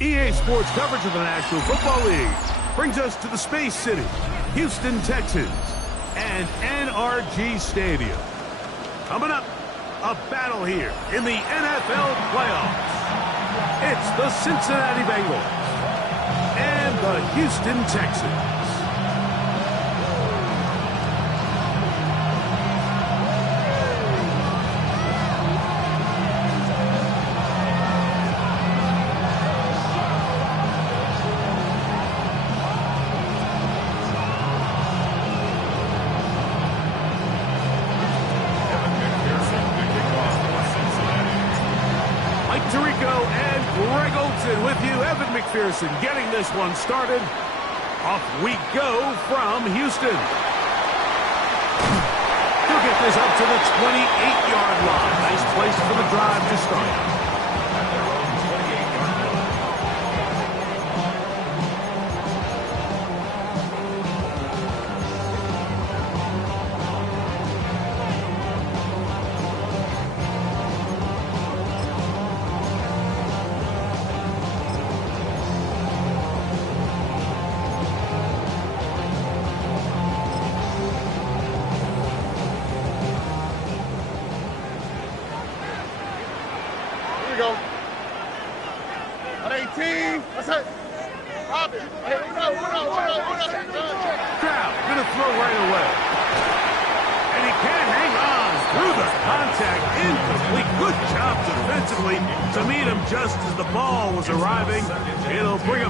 EA Sports coverage of the National Football League brings us to the Space City, Houston, Texas, and NRG Stadium. Coming up, a battle here in the NFL playoffs. It's the Cincinnati Bengals and the Houston Texans. McPherson getting this one started. Off we go from Houston. He'll get this up to the 28-yard line. Nice place for the drive to start.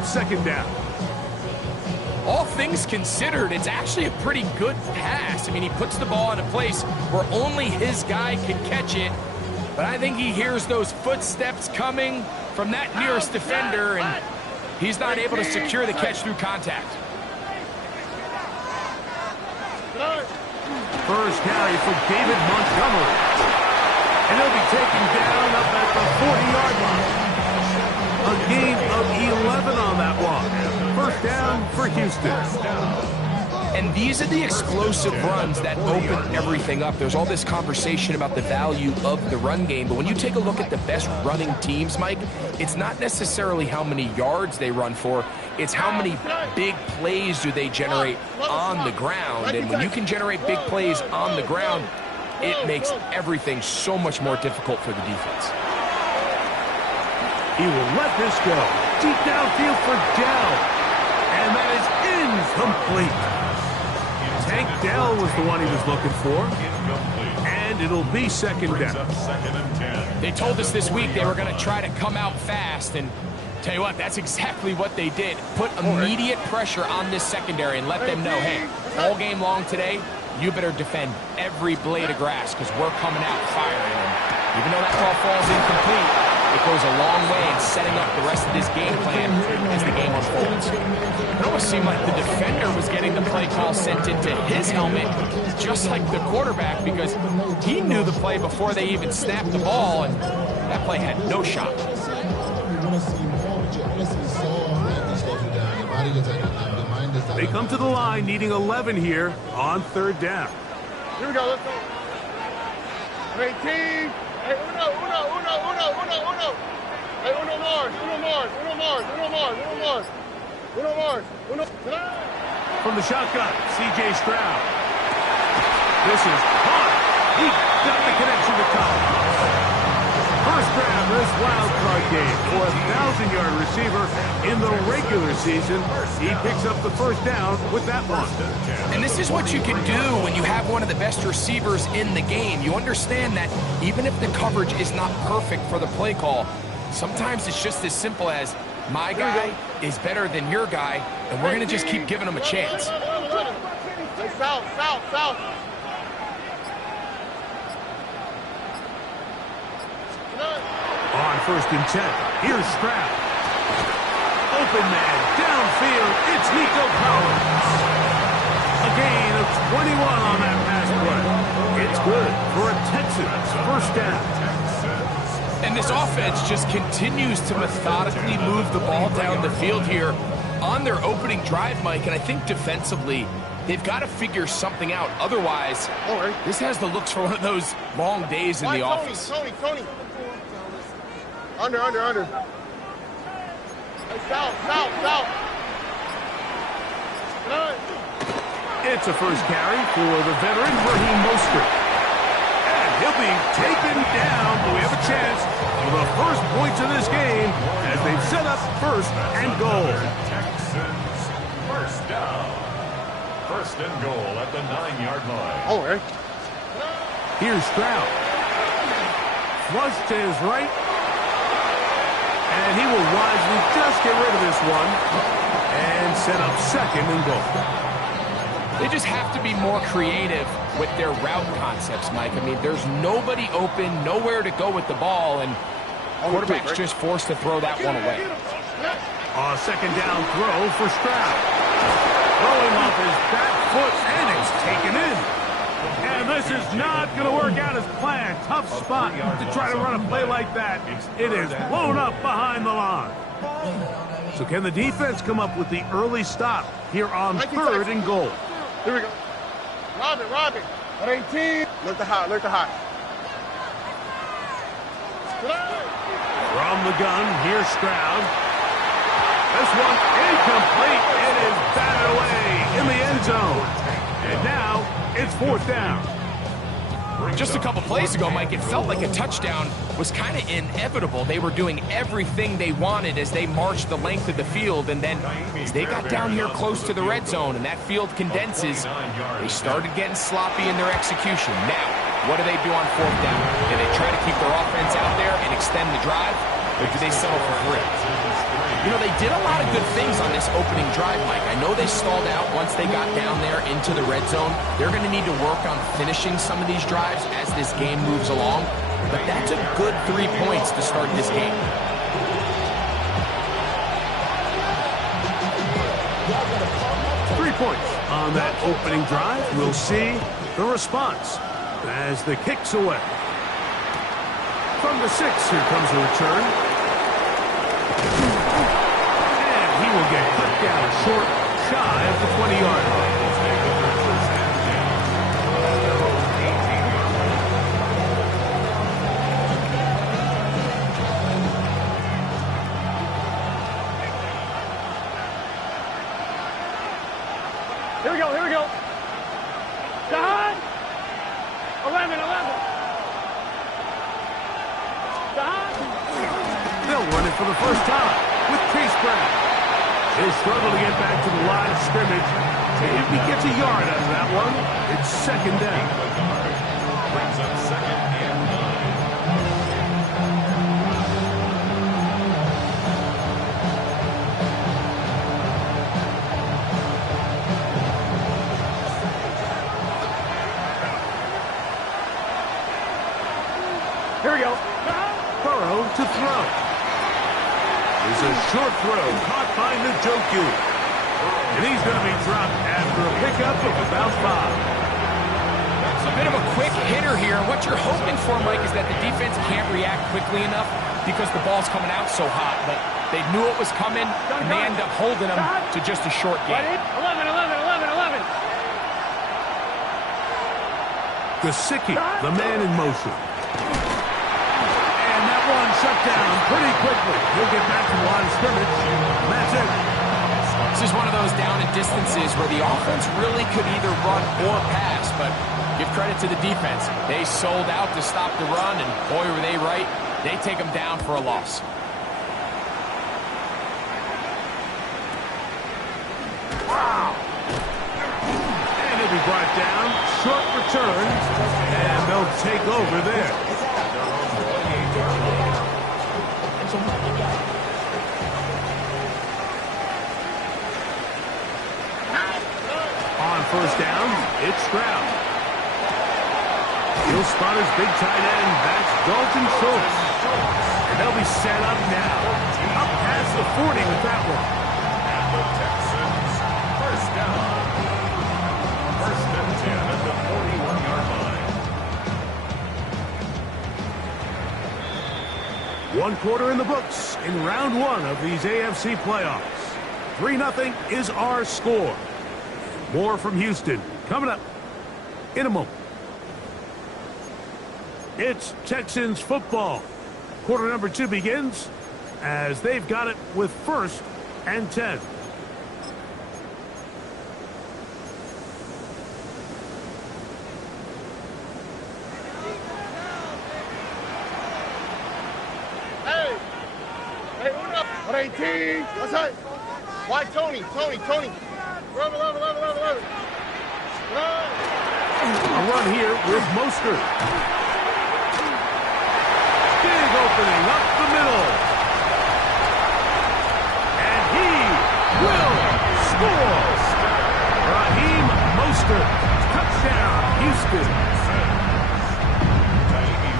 Second down. All things considered, it's actually a pretty good pass. I mean, he puts the ball in a place where only his guy can catch it. But I think he hears those footsteps coming from that nearest defender, and he's not able to secure the catch through contact. First carry for David Montgomery. And he'll be taken down up at the 40-yard line. A gain of 11 on that one. First down for Houston. And these are the explosive runs that open everything up. There's all this conversation about the value of the run game, but when you take a look at the best running teams, Mike, it's not necessarily how many yards they run for, it's how many big plays do they generate on the ground. And when you can generate big plays on the ground, it makes everything so much more difficult for the defense. He will let this go. Deep downfield for Dell. And that is incomplete. Tank Dell was the one he was looking for. And it'll be second down. They told us this week they were going to try to come out fast. And tell you what, that's exactly what they did. Put immediate pressure on this secondary and let them know, hey, all game long today, you better defend every blade of grass because we're coming out firing. And even though that ball falls incomplete, it goes a long way in setting up the rest of this game plan as the game unfolds. It almost seemed like the defender was getting the play call sent into his helmet, just like the quarterback, because he knew the play before they even snapped the ball, and that play had no shot. They come to the line needing 11 here on third down. Here we go, let's go. 18. Hey, uno. Hey, uno Mars. From the shotgun, C.J. Stroud. This is hot. He got the connection to Coolj. First grab this wild card game for a 1,000-yard receiver in the regular season. He picks up the first down with that one. And this is what you can do when you have one of the best receivers in the game. You understand that even if the coverage is not perfect for the play call, sometimes it's just as simple as my guy is better than your guy, and we're going to just keep giving him a chance. South. On first and 10, here's Stroud. Open man, downfield, it's Nico Collins. A gain of 21 on that pass play. It's good for a Texans first down. And this offense just continues to methodically move the ball down the field here on their opening drive, Mike. And I think defensively, they've got to figure something out. Otherwise, this has the looks for one of those long days in the office. Tony. Under. Hey, south. It's a first carry for the veteran, Raheem Mostert. And he'll be taken down, but we have a chance for the first points of this game as they've set up first and goal. Texans, first down. First and goal at the 9-yard line. Here's Stroud. Flush to his right. And he will wisely just get rid of this one and set up second and goal. They just have to be more creative with their route concepts, Mike. I mean, there's nobody open, nowhere to go with the ball, and quarterback's just forced to throw that one away. A second down throw for Stroud. Throwing off his back foot, and it's taken in. And this is not going to work out as planned. Tough spot to try to run a play like that. It is blown up behind the line. So can the defense come up with the early stop here on third and goal? Here we go. Robin. That ain't team. Look the hot. From the gun, here's Stroud. This one incomplete. It is batted away in the end zone. And now it's fourth down. Just a couple plays ago, Mike, it felt like a touchdown was kind of inevitable. They were doing everything they wanted as they marched the length of the field, and then as they got down here close to the red zone and that field condenses, they started getting sloppy in their execution. Now, what do they do on fourth down? Do they try to keep their offense out there and extend the drive, or do they settle for 3? You know, they did a lot of good things on this opening drive, Mike. I know they stalled out once they got down there into the red zone. They're going to need to work on finishing some of these drives as this game moves along. But that's a good 3 points to start this game. Points on that opening drive. We'll see the response as the kick's away. From the 6, here comes the return. And he will get cut down short, shy of the 20-yard line. Here we go. Don! 11. Don! They'll run it for the first time with Chase Brown. He'll struggle to get back to the line of scrimmage. If he gets a yard out of that one, it's second down. Brings up second and 9. Here we go. Burrow to throw. It's a short throw caught by Njoku. And he's going to be dropped after a pickup of about 5. A bit of a quick hitter here. What you're hoping for, Mike, is that the defense can't react quickly enough because the ball's coming out so hot. But they knew it was coming, and they end up holding them to just a short gain. 11. Gesicki, the man in motion. And that one shut down pretty quickly. He'll get back to the line of scrimmage. And that's it. This is one of those down and distances where the offense really could either run or pass, but give credit to the defense. They sold out to stop the run, and boy, were they right. They take them down for a loss. Wow. And he'll be brought down. Short return. And they'll take over there. On first down, it's Stroud. He'll spot his big tight end. That's Dalton Schultz. And they'll be set up now. Up past the 40 with that one. And the Texans, first down. First and 10 at the 41-yard line. One quarter in the books in round one of these AFC playoffs. 3-0 is our score. More from Houston coming up in a moment. It's Texans football. Quarter number 2 begins as they've got it with 1st and 10. Hey, Uno. 18. What's that? Why Tony? Love it. A run here with Mostert. Big opening up the middle. And he will score. Raheem Mostert. Touchdown, Houston.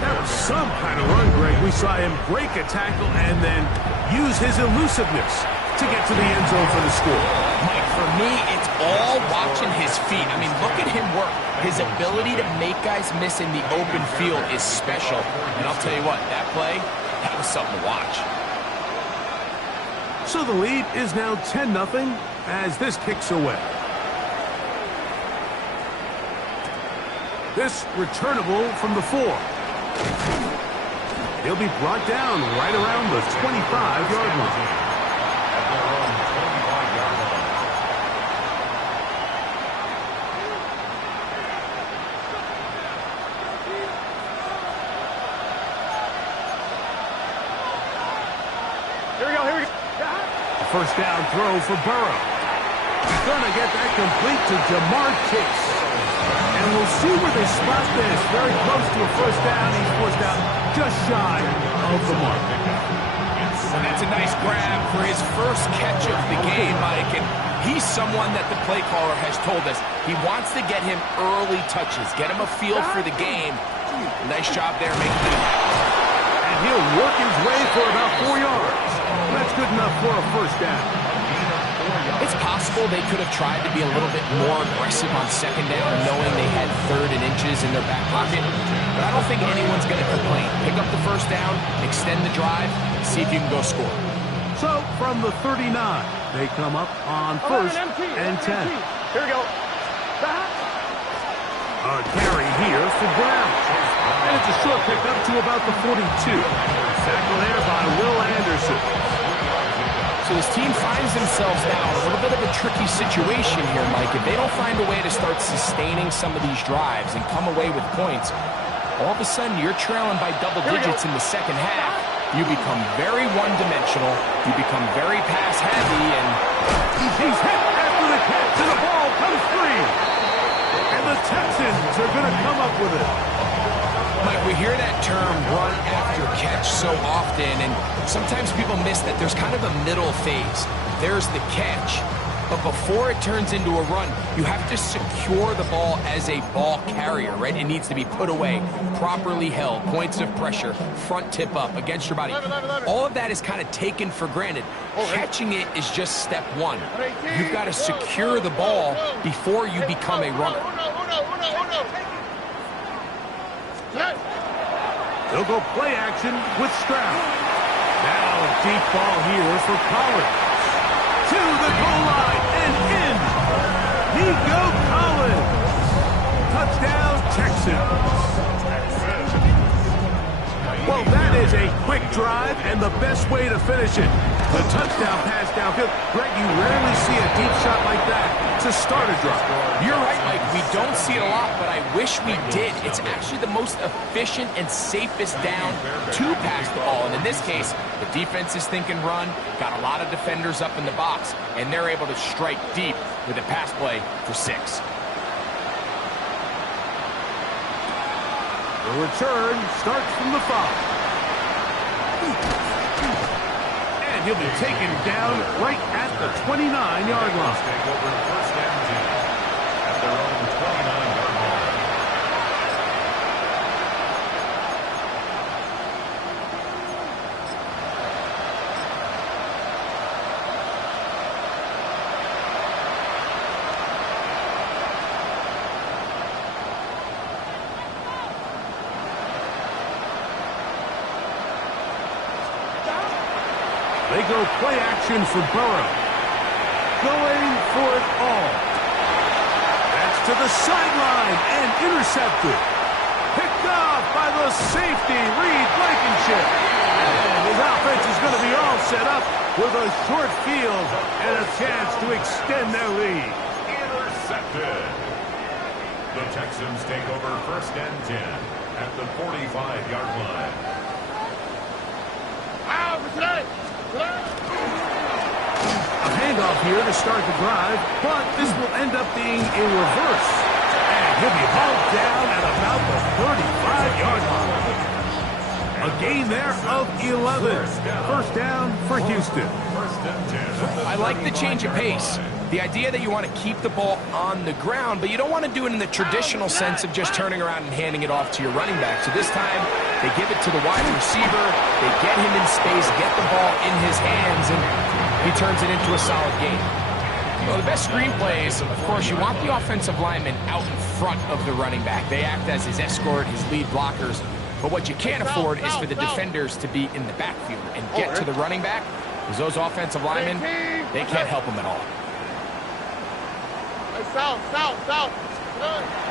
That was some kind of run, Greg. We saw him break a tackle and then use his elusiveness to get to the end zone for the score. Mike, for me, it's all watching his feet. I mean, look at him work. His ability to make guys miss in the open field is special. And I'll tell you what, that play, that was something to watch. So the lead is now 10-0 as this kicks away. This returnable from the 4. He'll be brought down right around the 25-yard line. Here we go. A first down throw for Burrow. He's going to get that complete to Jamar Chase. And we'll see where they spot this. Very close to a first down. He's forced out just shy of the mark. And that's a nice grab for his first catch of the game, Mike. And he's someone that the play caller has told us he wants to get him early touches, get him a feel for the game. Nice job there making it happen. And he'll work his way for about 4 yards. That's good enough for a first down. It's possible they could have tried to be a little bit more aggressive on second down, knowing they had 3rd and inches in their back pocket. But I don't think anyone's going to complain. Pick up the first down, extend the drive, see if you can go score. So from the 39, they come up on 1st and 10. Here we go. A carry here for Brown. And it's a short pickup to about the 42. Tackled there by Will Anderson. So this team finds themselves now in a little bit of a tricky situation here, Mike. If they don't find a way to start sustaining some of these drives and come away with points, all of a sudden you're trailing by double digits in the second half. You become very one-dimensional. You become very pass-heavy, and he's hit after the catch, and the ball comes free. And the Texans are going to come up with it. Mike, we hear that term run after catch so often, and sometimes people miss that there's kind of a middle phase. There's the catch, but before it turns into a run, you have to secure the ball as a ball carrier, right? It needs to be put away, properly held, points of pressure, front tip up against your body. All of that is kind of taken for granted. Catching it is just step one. You've got to secure the ball before you become a runner. They'll go play action with Stroud. Now a deep ball here for Collins. To the goal line and in. Nico Collins. Touchdown, Texans. Well, that is a quick drive and the best way to finish it. The touchdown pass downfield. Greg, you rarely see a deep shot like that to start a drive. You're right, Mike. We don't see it a lot, but I wish we did. It's actually the most efficient and safest down to pass the ball. And in this case, the defense is thinking run, got a lot of defenders up in the box, and they're able to strike deep with a pass play for 6. The return starts from the 5. And he'll be taken down right at the 29-yard line. Take over first down 10 at their own 29-yard line. They go play action for Burrow. Going for it all. That's to the sideline and intercepted. Picked off by the safety, Reed Blankenship. And his offense is going to be all set up with a short field and a chance to extend their lead. Intercepted. The Texans take over 1st and 10 at the 45-yard line. A handoff here to start the drive, but this will end up being a reverse. And he'll be hauled down at about the 35-yard line. A gain there of 11. First down for Houston. I like the change of pace. The idea that you want to keep the ball on the ground, but you don't want to do it in the traditional sense of just turning around and handing it off to your running back. So this time, they give it to the wide receiver, they get him in space, get the ball in his hands, and he turns it into a solid gain. Well, the best screenplays, of course, you want the offensive lineman out in front of the running back. They act as his escort, his lead blockers. But what you can't afford is for the defenders to be in the backfield and get to the running back, because those offensive linemen, they can't help him at all. South.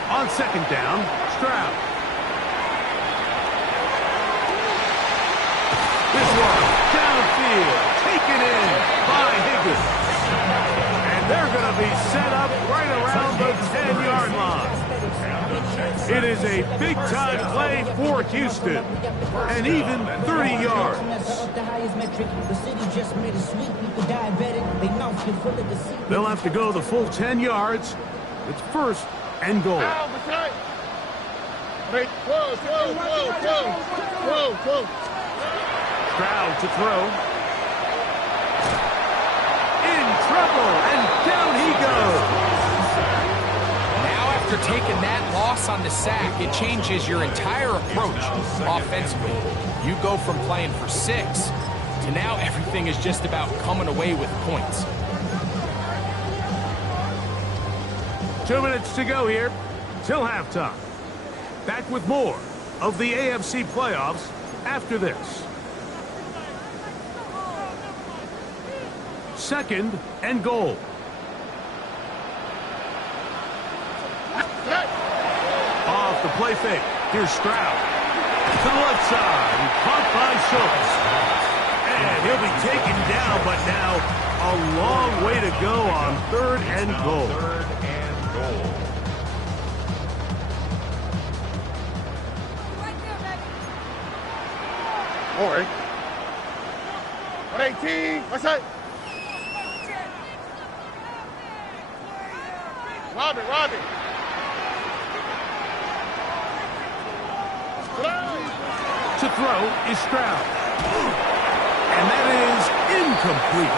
On second down, Stroud. This one, downfield, taken in by Higgins. And they're going to be set up right around the 10-yard line. It is a big-time play for Houston, and even 30 yards. They'll have to go the full 10 yards. It's 1st and goal. Stroud to throw. In trouble, and down he goes. After taking that loss on the sack, it changes your entire approach offensively. You go from playing for 6 to now everything is just about coming away with points. 2 minutes to go here till halftime. Back with more of the AFC playoffs after this. 2nd and goal. Off the play fake. Here's Stroud. To the left side. Caught by Schultz. And he'll be taken down, but now a long way to go on 3rd and goal. 3rd and goal. All right. 118. What's that? Robbie. To throw is Stroud. And that is incomplete.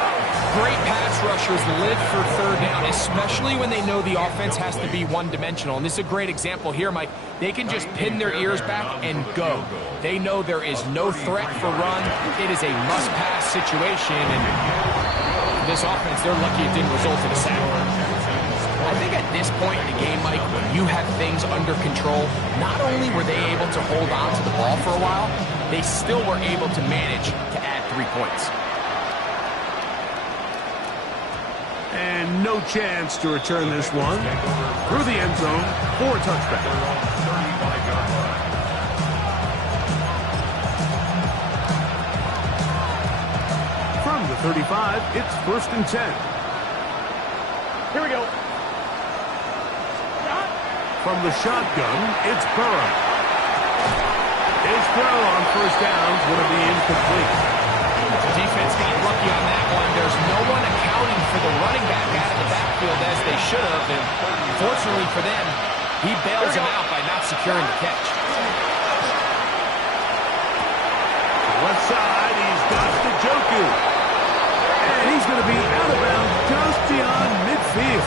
Great pass rushers live for 3rd down, especially when they know the offense has to be one-dimensional. And this is a great example here, Mike. They can just pin their ears back and go. They know there is no threat for run. It is a must-pass situation, and this offense, they're lucky it didn't result in a sack. I think at this point in the game, Mike, when you have things under control, not only were they able to hold on to the ball for a while, they still were able to manage to add 3 points. And no chance to return this one through the end zone for a touchback. From the 35, it's 1st and 10. Here we go. From the shotgun, it's Burrow. His throw on 1st down is going to be incomplete. The defense got lucky on that one. There's no one accounting for the running back out of the backfield as they should have. And fortunately for them, he bails him out by not securing the catch. Left side, he's got Njoku. And he's going to be out of bounds just beyond midfield.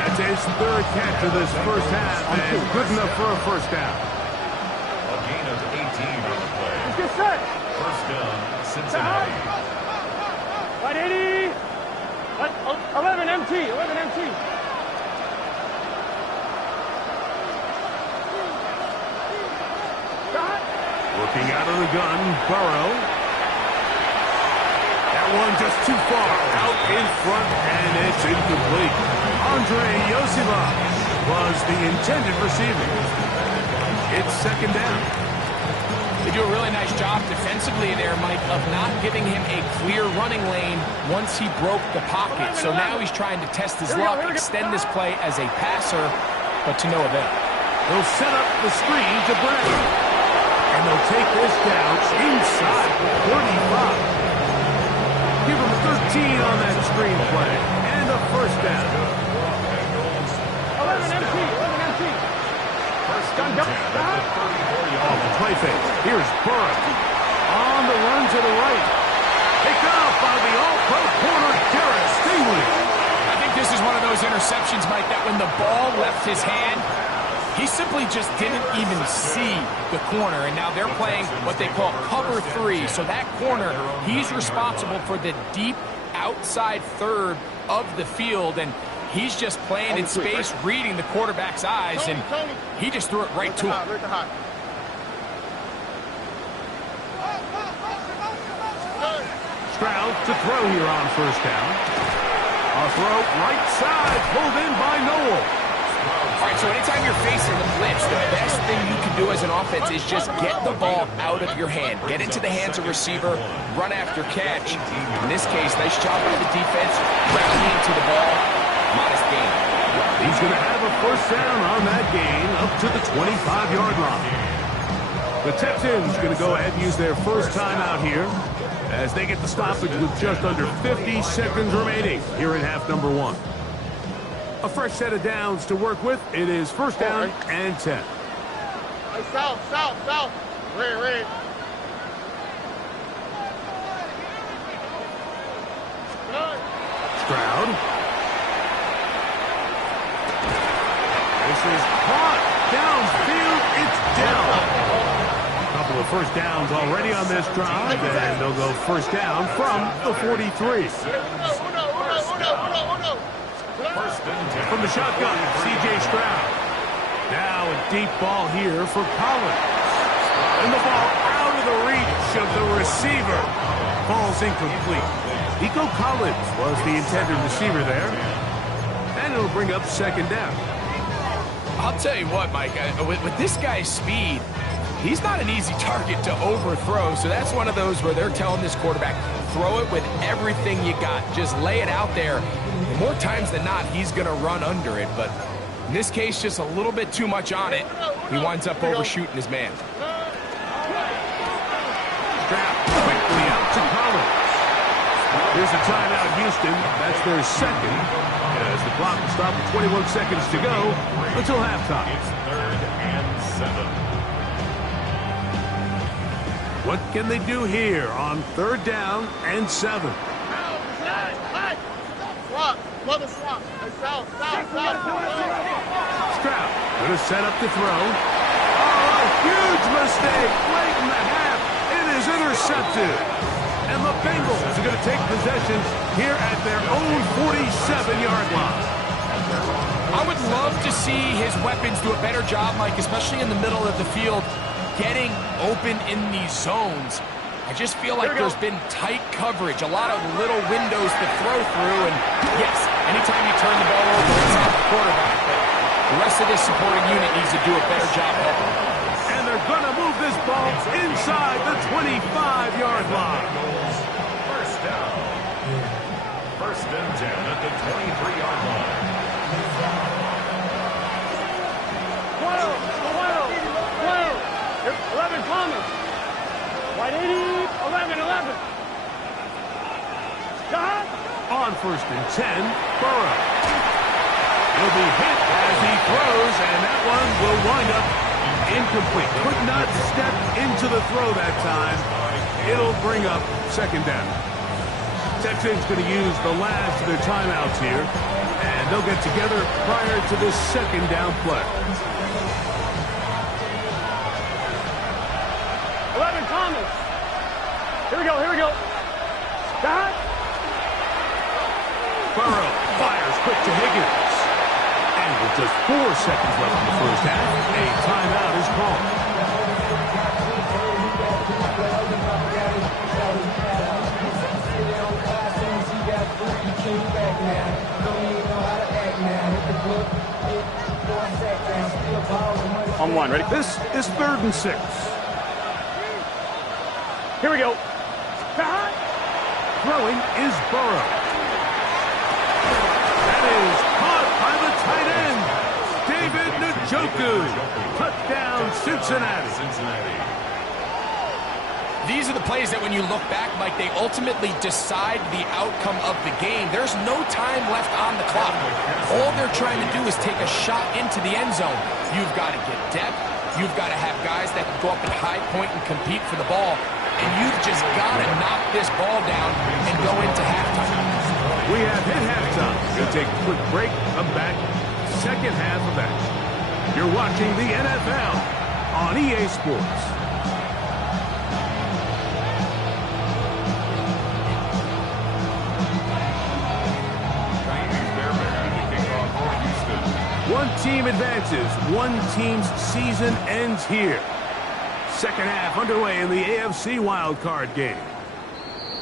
That's his 3rd catch of this 1st half, and good enough for a 1st down. A gain of 18 on the play. Get set. 1st down, Cincinnati. 180. 11 MT. Looking out of the gun, Burrow. one just too far. Out in front, and it's incomplete. Andre Yosibov was the intended receiver. It's second down. They do a really nice job defensively there, Mike, of not giving him a clear running lane once he broke the pocket. So now he's trying to test his luck, extend this play as a passer, but to no avail. They'll set up the screen to Bray. And they'll take this down inside the 35. Give him 13 on that screen play. And a first down. 11 empty. First and 10 at the 34-yard line. Play fake. Here's Burrow. On the run to the right. Picked off by the all-pro corner, Garrett Stingley. I think this is one of those interceptions, Mike, that when the ball left his hand, he simply just didn't even see the corner, and now they're playing what they call cover 3. So that corner, he's responsible for the deep outside third of the field, and he's just playing in space, reading the quarterback's eyes, and he just threw it right to him. Stroud to throw here on first down. A throw right side, pulled in by Noel. All right, so anytime you're facing the blitz, the best thing you can do as an offense is just get the ball out of your hand. Get into the hands of receiver, run after catch. In this case, nice job by the defense, rallying to the ball, modest gain. He's going to have a first down on that gain up to the 25-yard line. The Texans going to go ahead and use their first timeout here as they get the stoppage with just under 50 seconds remaining here in half number 1. A fresh set of downs to work with. It is first down and 10. Hey, south. Red. Stroud. This is caught. Downfield. It's down. A couple of first downs already on this drive, and they'll go first down from the 43. From the shotgun, C.J. Stroud. Now a deep ball here for Collins. And the ball out of the reach of the receiver. Falls incomplete. Nico Collins was the intended receiver there. And it'll bring up second down. I'll tell you what, Mike, with this guy's speed, he's not an easy target to overthrow. So that's one of those where they're telling this quarterback, throw it with everything you got. Just lay it out there. And more times than not, he's going to run under it. But in this case, just a little bit too much on it. He winds up overshooting his man. Stroud quickly out to Collins. Here's a timeout, Houston. That's their second. As the clock will stop with 21 seconds to go until halftime. It's third and 7. What can they do here on third down and 7? Stroud going to set up to throw. Oh, a huge mistake late in the half. It is intercepted. And the Bengals are going to take possession here at their own 47-yard line. I would love to see his weapons do a better job, Mike, especially in the middle of the field, getting open in these zones. I just feel like there's been tight coverage, a lot of little windows to throw through, and yes, anytime you turn the ball over, it's on the quarterback, but the rest of this supporting unit needs to do a better job helping. And they're going to move this ball inside the 25-yard line. First down. First and 10 at the 23-yard line. 11 Thomas. White 80, 11. Stop. On first and 10, Burrow. He'll be hit as he throws, and that one will wind up incomplete. Could not step into the throw that time. It'll bring up second down. Texans going to use the last of their timeouts here, and they'll get together prior to this second down play. 11 Thomas. Here we go. Stop. Burrow fires quick to Higgins. And with just 4 seconds left in the first half, a timeout is called. On one, ready? This is 3rd and 6. Here we go. Throwing is Burrow. That is caught by the tight end, David Njoku. Touchdown, Cincinnati. These are the plays that when you look back, Mike, they ultimately decide the outcome of the game. There's no time left on the clock. All they're trying to do is take a shot into the end zone. You've got to get depth. You've got to have guys that can go up at high point and compete for the ball. And you've just got to knock this ball down and go into halftime. We have hit halftime. We'll take a quick break. Come back. Second half of action. You're watching the NFL on EA Sports. One team advances. One team's season ends here. Second half underway in the AFC wildcard game.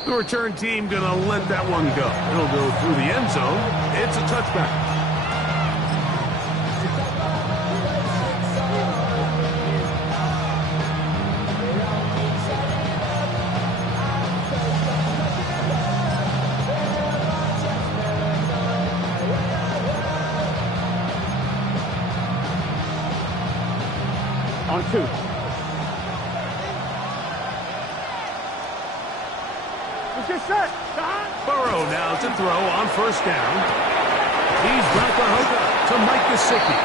The return team going to let that one go. It'll go through the end zone. It's a touchback. On 2. Let's get set. Burrow now to throw on first down. He's got the hookup to Mike Gesicki.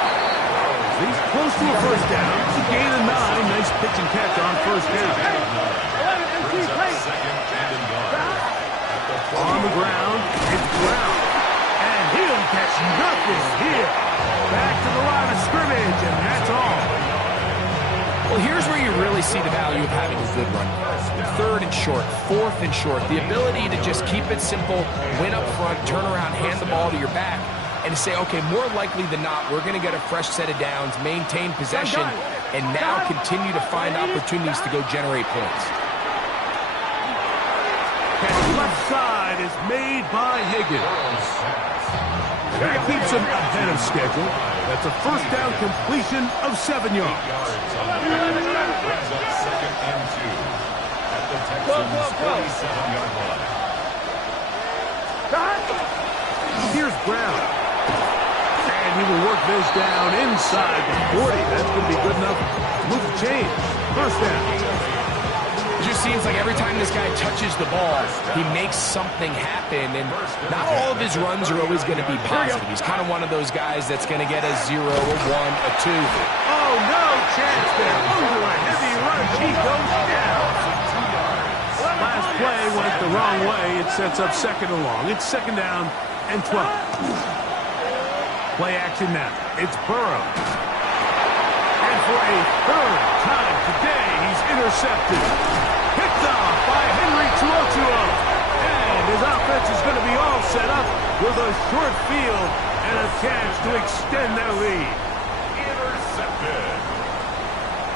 He's close to a first down. It's a gain of 9. Nice pitch and catch on first down. On the ground, it's Brown. And he'll catch nothing here. Back to the line of scrimmage, and that's all. Well, here's where you really see the value of having a good run. 3rd and short, 4th and short. The ability to just keep it simple, win up front, turn around, hand the ball to your back, and say, okay, more likely than not, we're going to get a fresh set of downs, maintain possession, and now continue to find opportunities to go generate points. And left side is made by Higgins. That keeps him ahead of schedule. That's a first down completion of 7 yards. Brings up 2nd and 2 at the Texans' 47-yard line. Here's Brown. And he will work this down inside the 40. That's going to be good enough to move the chains. First down. It just seems like every time this guy touches the ball, he makes something happen, and not all of his runs are always going to be positive. He's kind of one of those guys that's going to get a 0, a 1, a 2. Oh, no chance there. Under a heavy rush, he goes down. Last play went the wrong way. It sets up 2nd and long. It's 2nd down and 12. Play action now. It's Burrow. And for a 3rd time today, he's intercepted. Picked off by Henry Tuotuo. And his offense is going to be all set up with a short field and a chance to extend their lead. Intercepted.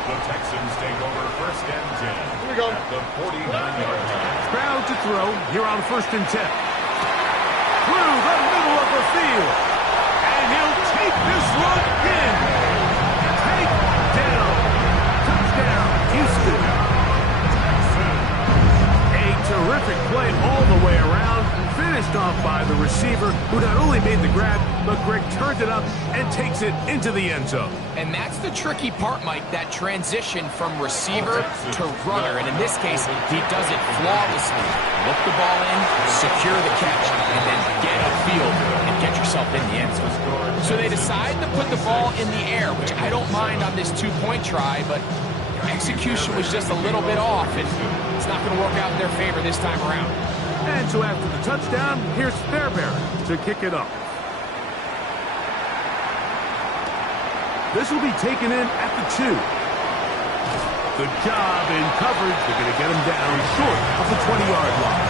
The Texans take over 1st and 10 Here we go. at the 49-yard line. Brown to throw here on 1st and 10. Through the middle of the field. And he'll take this one in. Take down. Touchdown, Houston. A terrific play all the way around. Finished off by the receiver, who not only made the grab, but Greg turned it up and takes it into the end zone. And that's the tricky part, Mike, that transition from receiver to runner. And in this case, he does it flawlessly. Look the ball in, secure the catch, and then get upfield and get yourself in the end zone. So they decide to put the ball in the air, which I don't mind on this 2-point try, but execution was just a little bit off, and it's not going to work out in their favor this time around. And so after the touchdown, here's Fairbairn to kick it off. This will be taken in at the 2. Good job in coverage. They're going to get him down short of the 20-yard line.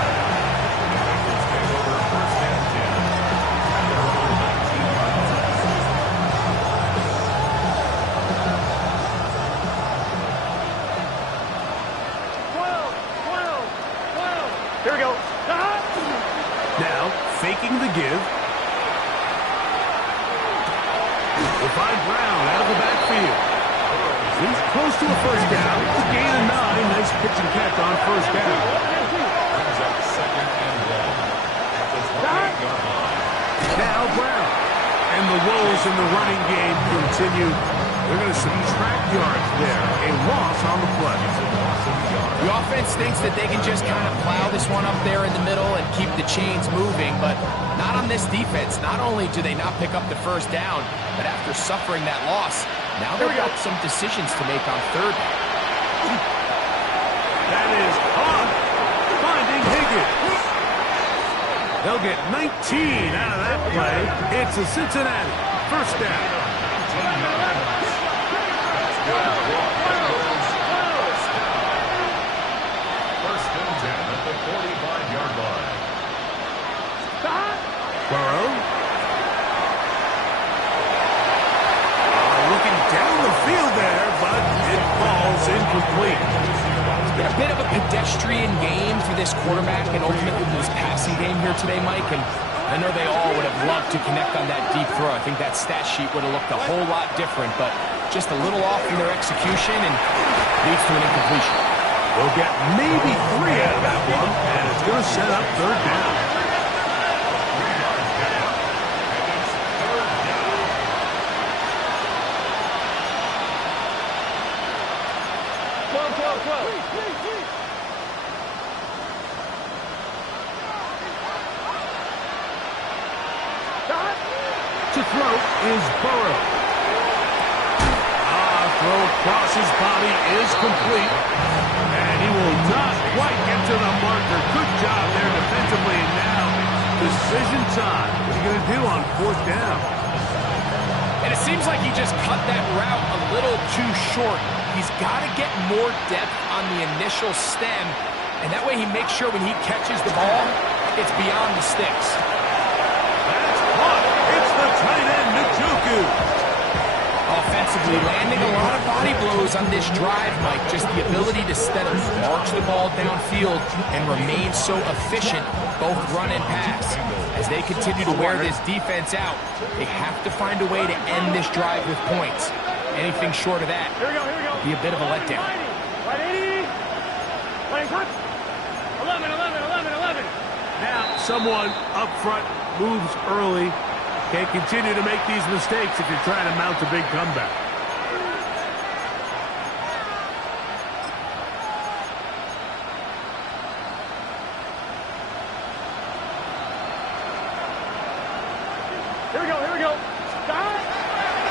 Take over 1st and 12. Here we go. Now, faking the give. We'll find Brown out of the backfield. He's close to a first down. It's a gain of 9. Nice pitch and catch on first down. Brings up second and 1 at the 28-yard line. Now Brown. And the woes in the running game continue. They're going to subtract yards there. A loss on the play. The offense thinks that they can just kind of plow this one up there in the middle and keep the chains moving, but not on this defense. Not only do they not pick up the first down, but after suffering that loss, now they've got some decisions to make on third down. That is caught. Finding Higgins. They'll get 19 out of that play. It's a Cincinnati first down. First and 10 at the 45-yard line. Burrow. Looking down the field there, but it falls incomplete. It's been a bit of a pedestrian game for this quarterback and ultimately this passing game here today, Mike. And I know they all would have loved to connect on that deep throw. I think that stat sheet would have looked a whole lot different, but just a little off in their execution and leads to an incompletion. They'll get maybe 3 out of that one, and it's going to set up third down. To throw is Burrow. Throw across his body is complete. And he will not quite get to the marker. Good job there defensively. And now, decision time. What are you going to do on fourth down? And it seems like he just cut that route a little too short. He's got to get more depth on the initial stem. And that way he makes sure when he catches the ball, it's beyond the sticks. That's caught. It's the tight end, Njoku. Offensively, landing a lot of body blows on this drive, Mike. Just the ability to steadily march the ball downfield and remain so efficient, both run and pass. As they continue to wear this defense out, they have to find a way to end this drive with points. Anything short of that would be a bit of a letdown. 11. Now, someone up front moves early. Can't continue to make these mistakes if you're trying to mount a big comeback. Here we go. Stop.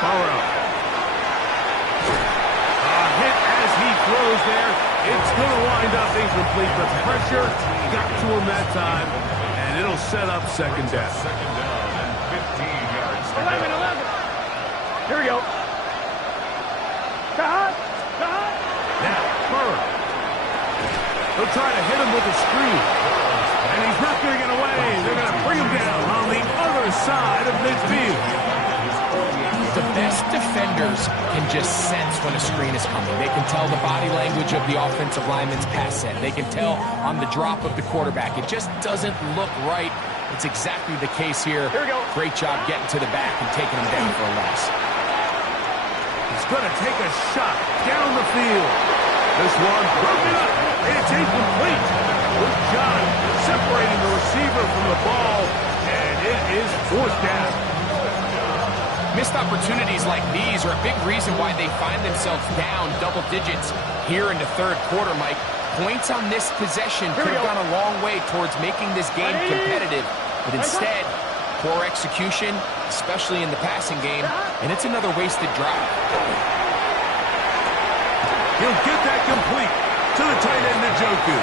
Burrow. Hit as he throws there. It's going to wind up incomplete, but pressure got to him that time, and it'll set up second down. Second down and 15 yards. 11. Here we go. Stop. Now, Burrow. They'll try to hit him with a screen, and he's not going to get away. They're going to bring him down on the other side of midfield. The best defenders can just sense when a screen is coming. They can tell the body language of the offensive lineman's pass set. They can tell on the drop of the quarterback. It just doesn't look right. It's exactly the case here. Here we go. Great job getting to the back and taking him down for a loss. He's going to take a shot down the field. This one broken up. It's incomplete. Good job separating the receiver from the ball, and it is fourth down. Missed opportunities like these are a big reason why they find themselves down double digits here in the third quarter, Mike. Points on this possession could have gone a long way towards making this game competitive, but instead, poor execution, especially in the passing game, and it's another wasted drive. He'll get that complete to the tight end, Njoku.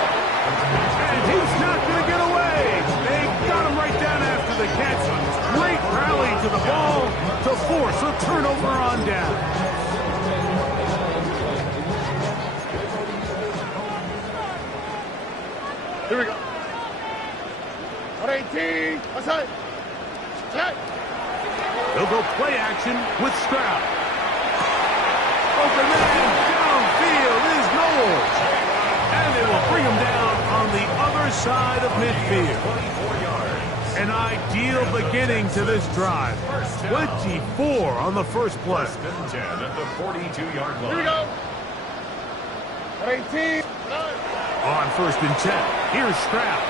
And he's not going to get away. They got him right down after the catch. Great rally to the ball to force a turnover on down. Here we go. 18. Outside. They'll go play action with Stroud. Open man downfield is Knowles. And they will bring him down on the other side of midfield. 24 yards. And An ideal beginning to this drive. 24 on the first play. First and 10 at the 42-yard line. Here we go. At 18. On first and 10, here's Stroud.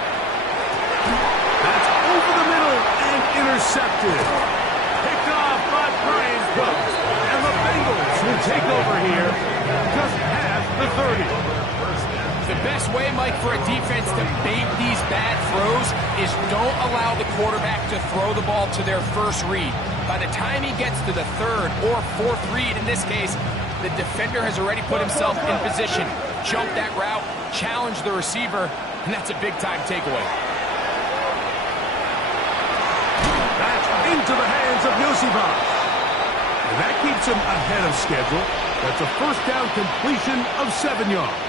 That's over the middle and intercepted. Picked off by Brian Cook. And the Bengals will take over here just past the 30. The best way, Mike, for a defense to bait these bad throws is don't allow the quarterback to throw the ball to their first read. By the time he gets to the third or fourth read, in this case, the defender has already put himself in position, jump that route, challenge the receiver, and that's a big-time takeaway. That's into the hands of Yosibas. And that keeps him ahead of schedule. That's a first down completion of 7 yards.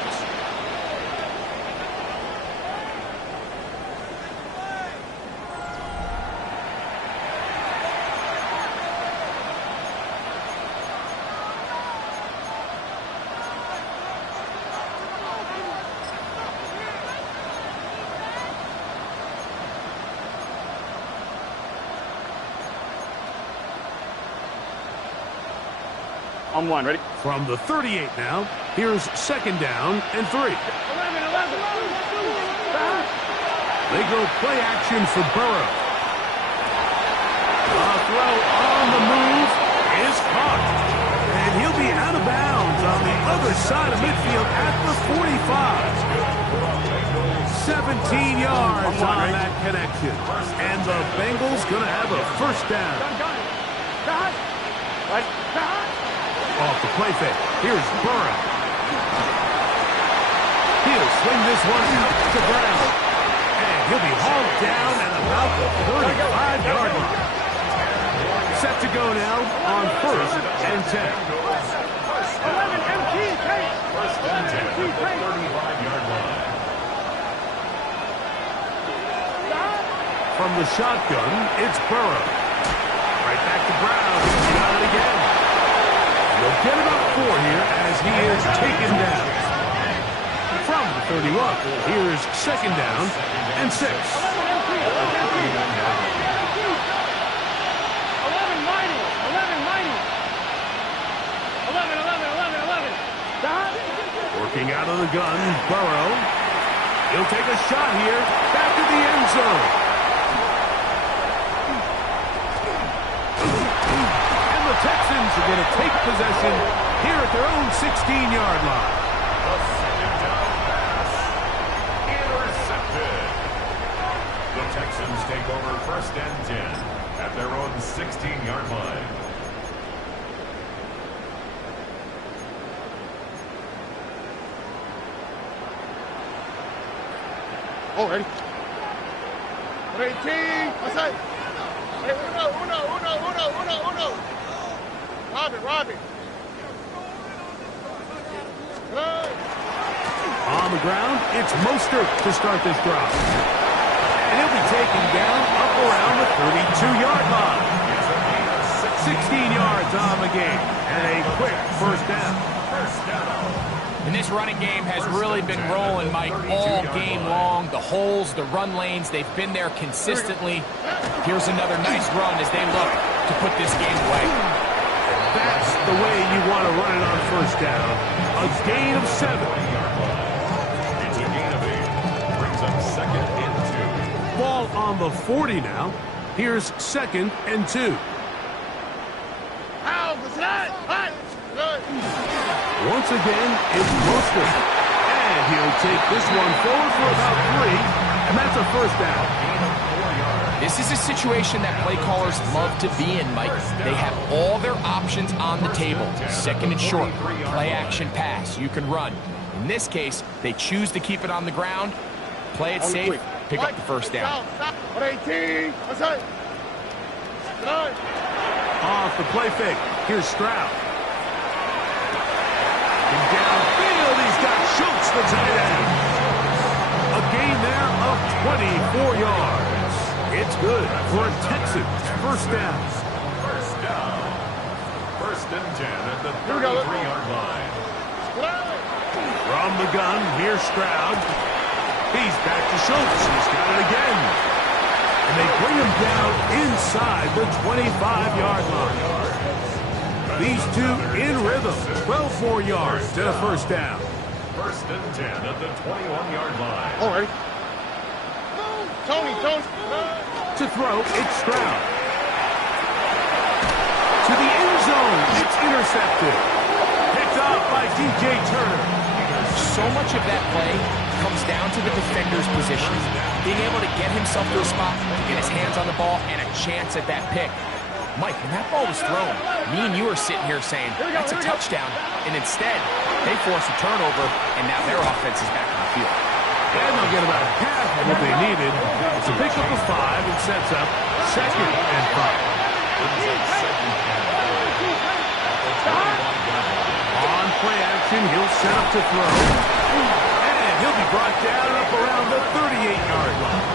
On one, ready? From the 38 now, here's second down and 3. 11. They go play action for Burrow. The throw on the move is caught. And he'll be out of bounds on the other side of midfield at the 45. 17 yards on that connection. And the Bengals going to have a first down. Off the play fake. Here's Burrow. He'll swing this one out to Brown. And he'll be hauled down at about the 35-yard line. Set to go now on first and 10. 11 MT, First and 10 at the 35-yard line. From the shotgun, it's Burrow. Right back to Brown. He's got it again. He'll get about 4 here as he is taken down. From the 31, here's second down and 6. 11. Working out of the gun, Burrow. He'll take a shot here, back to the end zone. And the Texans are going to take possession here at their own 16-yard line. The second down pass. Intercepted. The Texans take over first and 10 at their own 16-yard line. Oh, ready? 18. What's that? Hey, uno. Robbie. On the ground, it's Mostert to start this drive. And he'll be taken down up around the 32-yard line. 16 yards on the game. And a quick first down. And this running game has really been rolling, Mike, all game long. The holes, the run lanes, they've been there consistently. Here's another nice run as they look to put this game away. That's the way you want to run it on first down. A gain of 7. It's a gain of 8. Brings up second and 2. Ball on the 40 now. Here's second and 2. How was that? Once again, it's Mostert. And he'll take this one forward for about 3. And that's a first down. This is a situation that play callers love to be in, Mike. They have all their options on the table. Second and short, play action pass. You can run. In this case, they choose to keep it on the ground, play it safe, pick up the first down. 18. What's that? Off the play fake. Here's Stroud. And downfield, he's got Schultz, the tight end. A gain there of 24 yards. It's good for a Texans first down. First down. First and 10 at the 33-yard line. From the gun, here's Stroud. He's back to Schultz. He's got it again. And they bring him down inside the 25-yard line. These two in rhythm. 12 more yards and a first down. First and 10 at the 21-yard line. All right. Tony. To throw, it's Stroud. To the end zone, it's intercepted. Picked up by DJ Turner. So much of that play comes down to the defender's position. Being able to get himself to a spot, get his hands on the ball, and a chance at that pick. Mike, when that ball was thrown, me and you were sitting here saying, that's a touchdown. And instead, they force a turnover, and now their offense is back on the field. And they'll get about half of what they needed to pick up a 5 and sets up 2nd and 5. On play action, he'll set up to throw. And he'll be brought down up around the 38-yard line.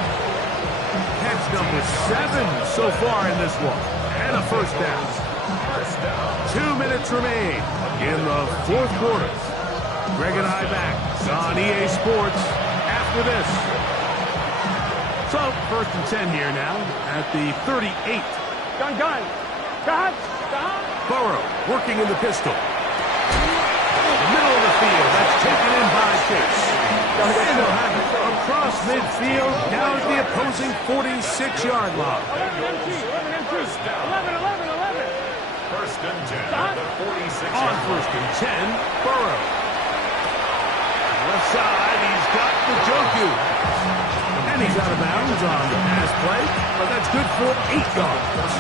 Catch number 7 so far in this one. And a first down. 2 minutes remain in the 4th quarter. Greg and I back on EA Sports after this. So, 1st and 10 here now at the 38. Gun. Burrow working in the pistol. The middle of the field, that's taken in by Chase. And they'll have it across midfield down at the opposing 46-yard line. 11. First and 10 at the 46. On 1st and 10, Burrow. Left side, he's got the Joku. And he's out of bounds on the pass play, but that's good for 8 yards.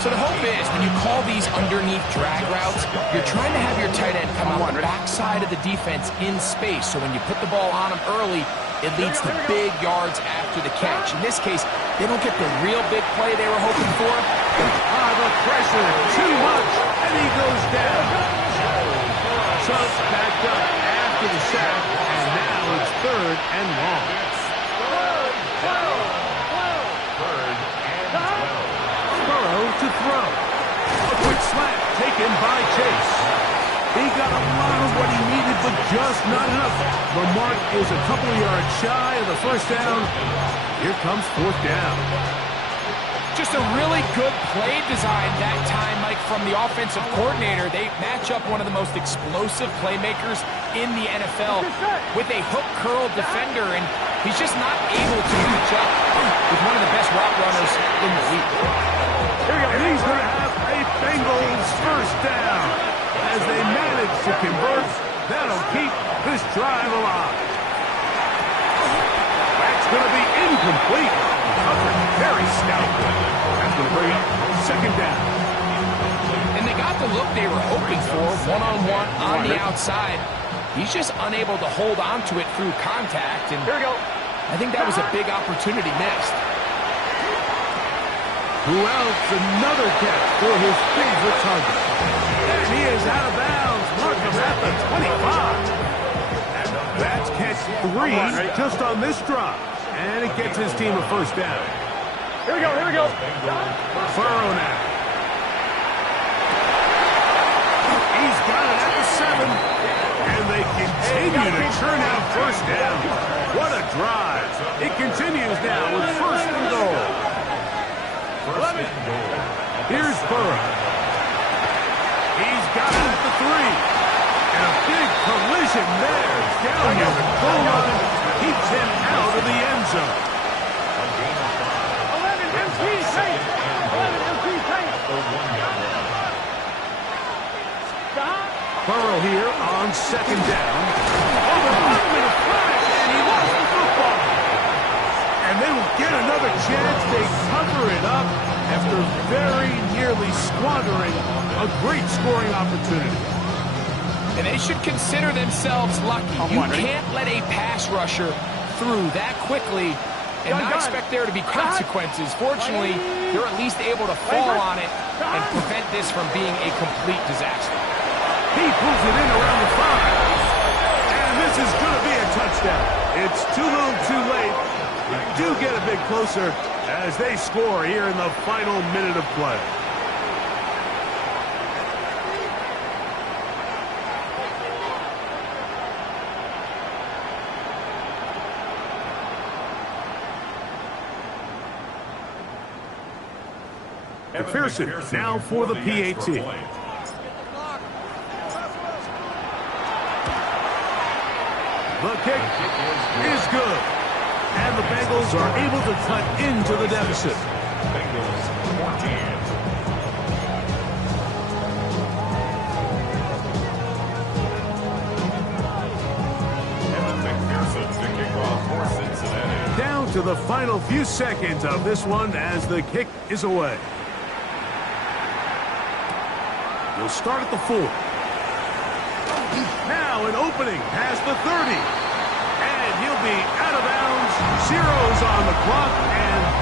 So the hope is when you call these underneath drag routes, you're trying to have your tight end come out the backside of the defense in space. So when you put the ball on him early, it leads to big yards after the catch. In this case, they don't get the real big play they were hoping for. The pressure, too much, and he goes down. So backed up after the sack, and now it's 3rd and long. Burrow to throw. A quick slant taken by Chase. He got a lot of what he needed, but just not enough. The mark is a couple of yards shy of the first down. Here comes 4th down. Just a really good play design that time, Mike, from the offensive coordinator. They match up one of the most explosive playmakers in the NFL with a hook curl defender, and he's just not able to match up with one of the best route runners in the league. And he's going to have a Bengals first down. As they manage to convert, that'll keep this drive alive. That's going to be incomplete. Covered very stoutly. That's going to bring up 2nd down. And they got the look they were hoping for, one-on-one on the outside. He's just unable to hold on to it through contact, and Here we go. I think that was a big opportunity missed. Who else? Another catch for his favorite target. And he is out of bounds. Markham at the 25. That's catch 3 just on this drive. And it gets his team a first down. Here we go. Burrow now. He's got it at the 7. And they continue to turn out first down. What a drive. It continues now with 1st and goal. Here's Burrow. He's got it at the 3. And a big collision there. Down near the goal line. Keeps him out of the end zone. 11 MT tight. Burrow here on 2nd down. Overwhelming flash, and he lost the football. And they will get another chance. They cover it up after very nearly squandering a great scoring opportunity. And they should consider themselves lucky. You can't let a pass rusher through that quickly and not expect there to be consequences. Fortunately, they're at least able to fall on it and prevent this from being a complete disaster. He pulls it in around the 5. And this is going to be a touchdown. It's too little too late. They do get a bit closer as they score here in the final minute of play. McPherson now for the PAT. The kick is good. And the Bengals are able to cut into the deficit. Bengals 14. Down to the final few seconds of this one as the kick is away. He'll start at the 4. Now an opening past the 30. And he'll be out of bounds. Zeros on the clock. And